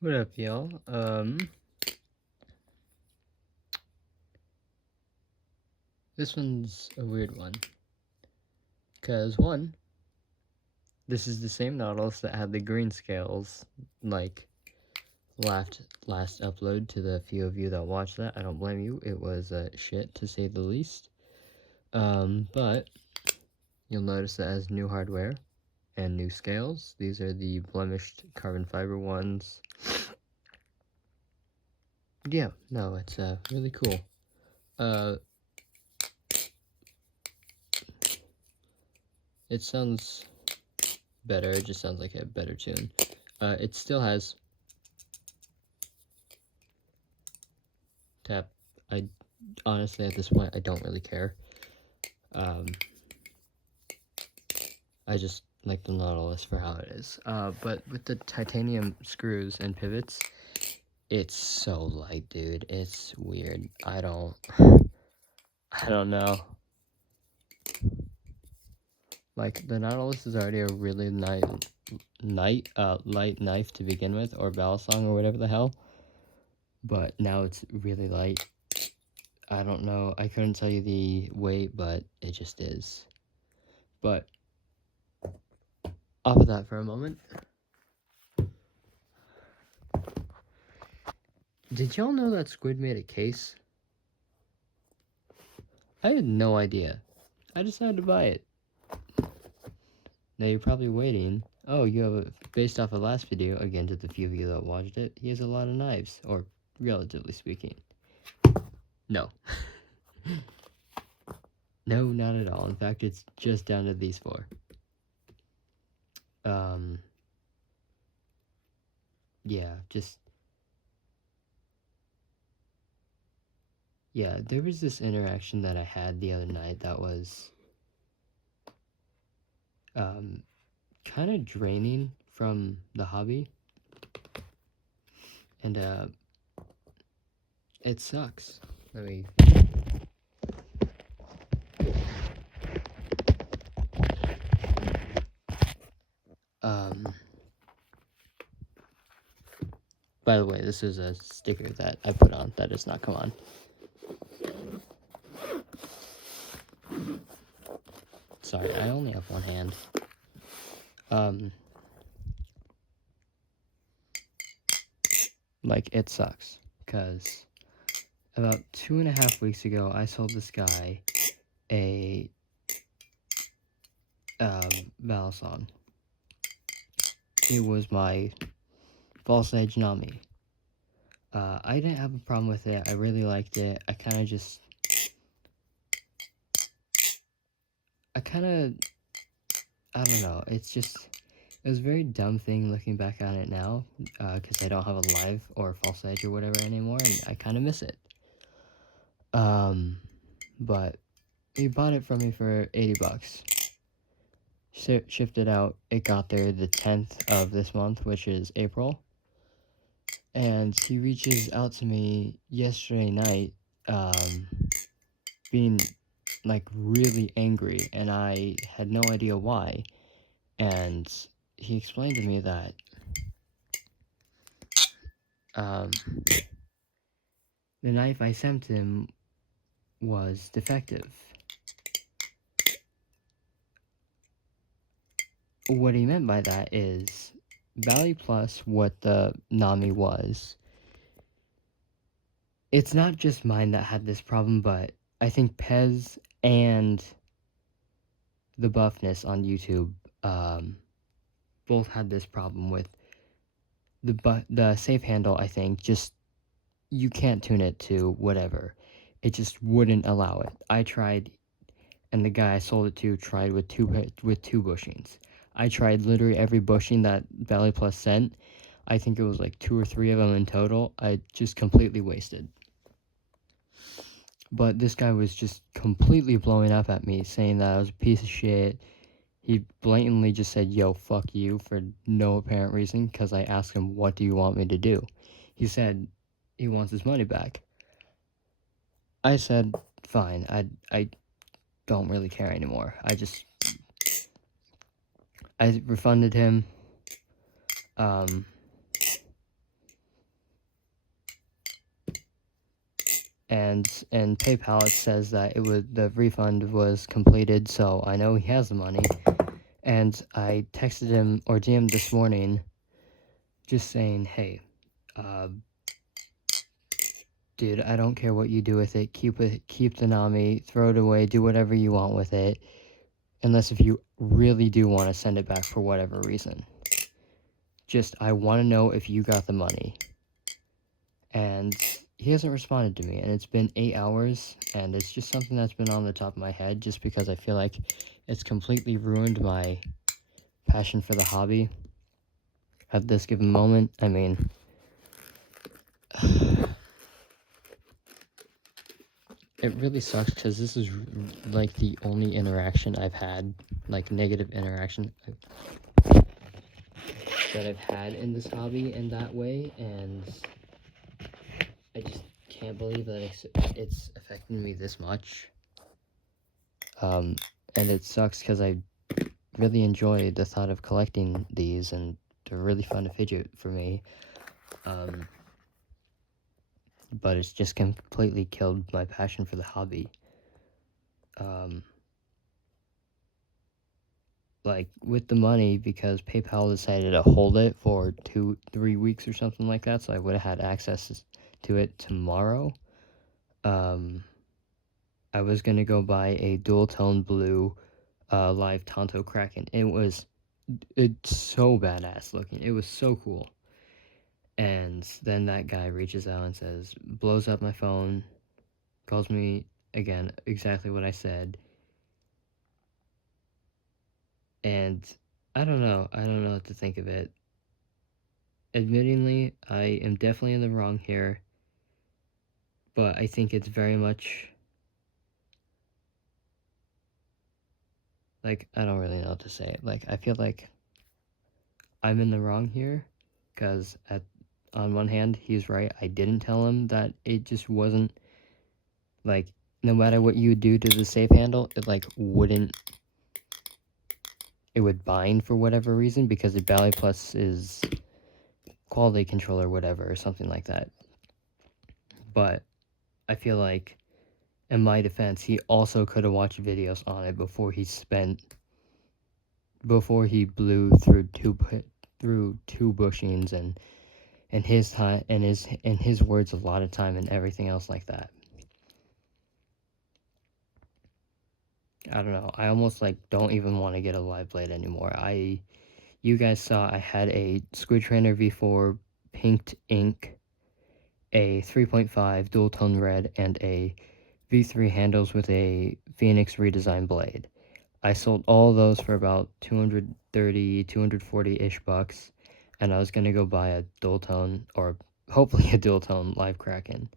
What up, y'all? This one's a weird one. Cause one, this is the same Nautilus that had the green scales, like last upload to the few of you that watched that. I don't blame you. It was shit to say the least. But you'll notice it has new hardware and new scales. These are the blemished carbon fiber ones. Yeah, no, it's really cool. It sounds better. It just sounds like a better tune. It still has tap. I honestly, at this point, I don't really care. I just like the Nautilus for how it is. But with the titanium screws and pivots, it's so light, dude. It's weird. I don't know. Like, the Nautilus is already a really light knife to begin with, or Balisong, or whatever the hell. But now it's really light. I don't know. I couldn't tell you the weight, but it just is. But off of that for a moment. Did y'all know that Squid made a case? I had no idea. I decided to buy it. Now you're probably waiting. Oh, you have a, based off of last video, again to the few of you that watched it, he has a lot of knives, or relatively speaking. No. No, not at all. In fact, it's just down to these four. Yeah, yeah, there was this interaction that I had the other night that was, kind of draining from the hobby. And, it sucks. Let me... By the way, this is a sticker that I put on that does not come on. Sorry, I only have one hand. Like, it sucks, because about 2.5 weeks ago, I sold this guy a, Balisong. It was my False Edge Nami. I didn't have a problem with it. I really liked it. I don't know. It was a very dumb thing looking back on it now, because I don't have a live or False Edge or whatever anymore, and I kind of miss it. But he bought it from me for $80. Shipped it out. It got there the 10th of this month, which is April. And he reaches out to me yesterday night, being like really angry, and I had no idea why. And he explained to me that the knife I sent him was defective. What he meant by that is Bally Plus, what the Nami was, it's not just mine that had this problem, but I think Pez and the Buffness on YouTube both had this problem with the safe handle. I think just you can't tune it to whatever. It just wouldn't allow it. I tried, and the guy I sold it to tried with two bushings. I tried literally every bushing that Bally Plus sent. I think it was like 2 or 3 of them in total. I just completely wasted. But this guy was just completely blowing up at me, saying that I was a piece of shit. He blatantly just said, yo, fuck you, for no apparent reason, because I asked him, what do you want me to do? He said he wants his money back. I said, fine, I don't really care anymore. I refunded him. and PayPal it says that the refund was completed, so I know he has the money. And I texted him or DM'd this morning, just saying, hey, dude, I don't care what you do with it. Keep the Nami, throw it away, do whatever you want with it, unless if you really do want to send it back for whatever reason. Just, I want to know if you got the money. And he hasn't responded to me, and it's been 8 hours, and it's just something that's been on the top of my head, just because I feel like it's completely ruined my passion for the hobby at this given moment. I mean, it really sucks, because this is like the only interaction I've had, like negative interaction that I've had in this hobby in that way, and I just can't believe that it's affecting me this much. And it sucks because I really enjoy the thought of collecting these, and they're really fun to fidget for me. But it's just completely killed my passion for the hobby. Like, with the money, because PayPal decided to hold it for 2-3 weeks or something like that, so I would have had access to it tomorrow. I was gonna go buy a dual tone blue live Tonto Kraken. It's so badass looking. It was so cool. And then that guy reaches out and says, blows up my phone, calls me again, exactly what I said. And I don't know what to think of it. Admittingly, I am definitely in the wrong here, but I think it's very much like, I don't really know what to say. Like, I feel like I'm in the wrong here, because on one hand, he's right. I didn't tell him that it just wasn't, like, no matter what you do to the safe handle, it, like, it would bind for whatever reason, because the Bally Plus is quality control or whatever, or something like that. But I feel like, in my defense, he also could have watched videos on it before he blew through two bushings, and his time, and his words, a lot of time, and everything else like that. I don't know. I almost like don't even want to get a live blade anymore. You guys saw I had a Squid Trainer V4 pinked ink, a 3.5 dual tone red, and a V3 handles with a Phoenix redesigned blade. I sold all those for about 230, 240-ish bucks, and I was gonna go buy a dual tone, or hopefully a dual tone live Kraken.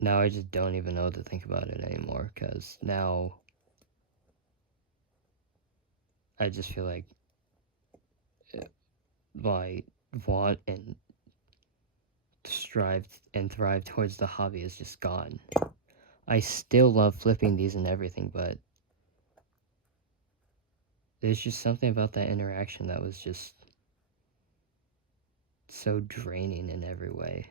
Now I just don't even know what to think about it anymore, because now I just feel like my want and strive and thrive towards the hobby is just gone. I still love flipping these and everything, but there's just something about that interaction that was just so draining in every way.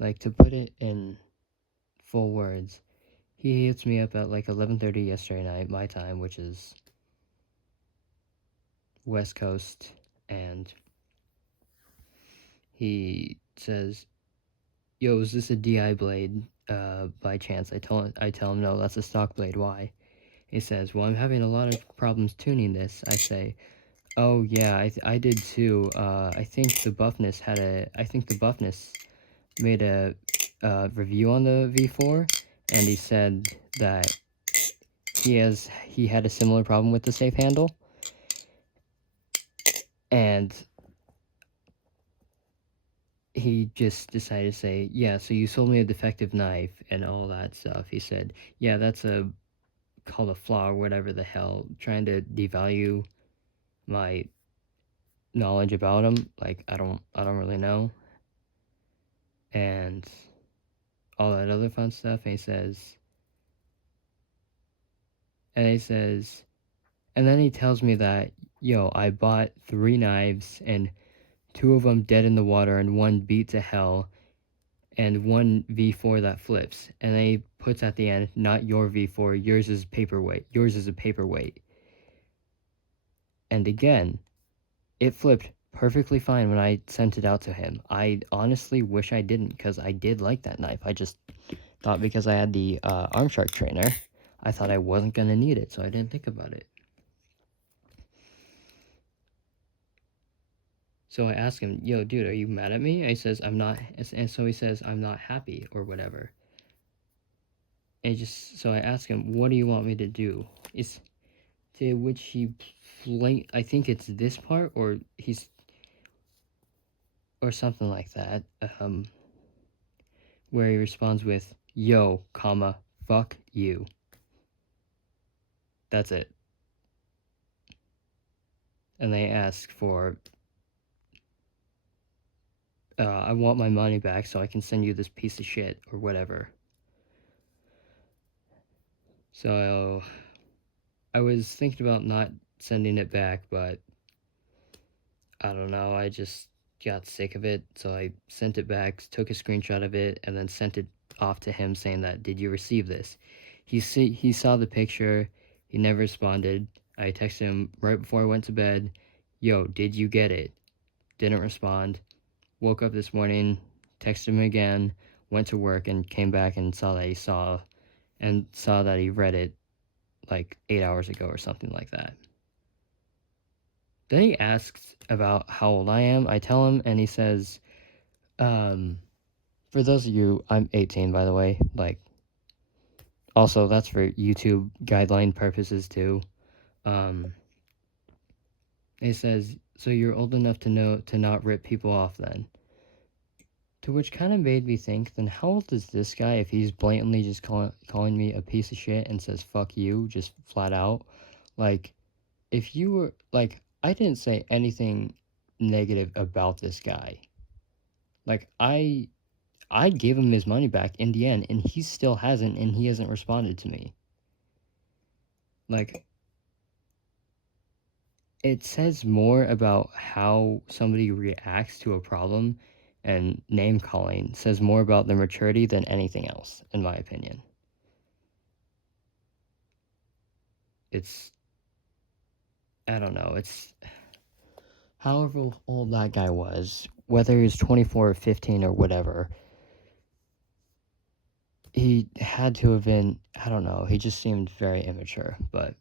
Like, to put it in full words, he hits me up at like 11:30 yesterday night, my time, which is West Coast, and he says, yo, is this a DI blade by chance? I tell him, no, that's a stock blade. Why? He says, well, I'm having a lot of problems tuning this. I say, oh yeah, I did too. I think the Buffness made a review on the V4, and he said that he had a similar problem with the safe handle, and he just decided to say, yeah, so you sold me a defective knife and all that stuff. He said, yeah, that's called a flaw or whatever the hell, trying to devalue my knowledge about him. Like, I don't really know, and all that other fun stuff. And he says, and then he tells me that yo, I bought 3 knives, and 2 of them dead in the water, and 1 beat to hell, and 1 V4 that flips. And then he puts at the end, not your V4, yours is paperweight. Yours is a paperweight. And again, it flipped perfectly fine when I sent it out to him. I honestly wish I didn't, because I did like that knife. I just thought because I had the Arm Shark trainer, I thought I wasn't going to need it, so I didn't think about it. So I asked him, yo, dude, are you mad at me? I says, I'm not, and so he says, I'm not happy, or whatever. And so I asked him, what do you want me to do? Is to which he, I think it's this part, or something like that, where he responds with, yo, comma, fuck you. That's it. And they ask for, I want my money back so I can send you this piece of shit, or whatever. So I was thinking about not sending it back, but I don't know, I just got sick of it, so I sent it back, took a screenshot of it, and then sent it off to him saying that, did you receive this? He saw the picture, he never responded. I texted him right before I went to bed, yo, did you get it? Didn't respond. Woke up this morning, texted him again, went to work, and came back and saw that he read it like 8 hours ago or something like that. Then he asks about how old I am. I tell him, and he says, for those of you, I'm 18, by the way. Like, also, that's for YouTube guideline purposes, too. He says, so you're old enough to know to not rip people off then. To which kind of made me think, then how old is this guy if he's blatantly just calling me a piece of shit and says, fuck you, just flat out? Like, if you were, like, I didn't say anything negative about this guy. Like, I gave him his money back in the end, and he still hasn't, and he hasn't responded to me. Like, it says more about how somebody reacts to a problem, and name calling says more about their maturity than anything else, in my opinion. I don't know, it's however old that guy was, whether he was 24 or 15 or whatever, he had to have been, I don't know, he just seemed very immature, but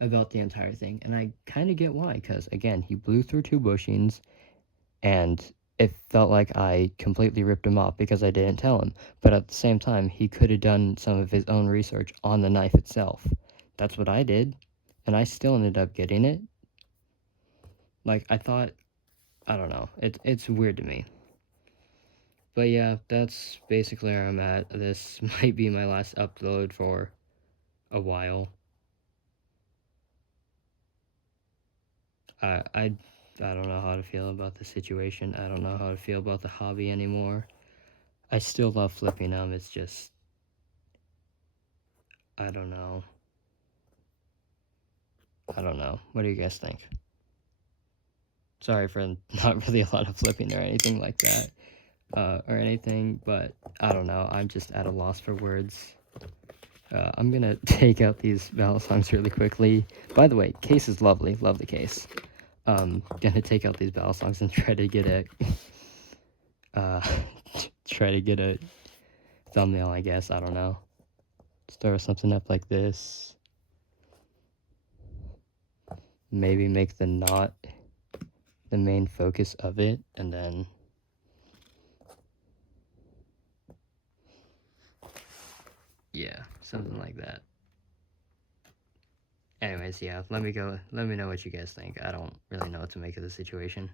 about the entire thing. And I kind of get why, because again, he blew through 2 bushings, and it felt like I completely ripped him off because I didn't tell him. But at the same time, he could have done some of his own research on the knife itself. That's what I did, and I still ended up getting it. Like, I thought, I don't know, it's weird to me. But yeah, that's basically where I'm at. This might be my last upload for a while. I don't know how to feel about the situation. I don't know how to feel about the hobby anymore. I still love flipping them. It's just, I don't know. I don't know. What do you guys think? Sorry for not really a lot of flipping or anything like that, or anything, but I don't know. I'm just at a loss for words. I'm gonna take out these Balisongs really quickly. By the way, case is lovely. Love the case. Gonna take out these Balisongs and try to get a thumbnail, I guess. I don't know. Just throw something up like this. Maybe make the knot the main focus of it, and then yeah, something like that. Anyways, yeah, let me know what you guys think. I don't really know what to make of the situation.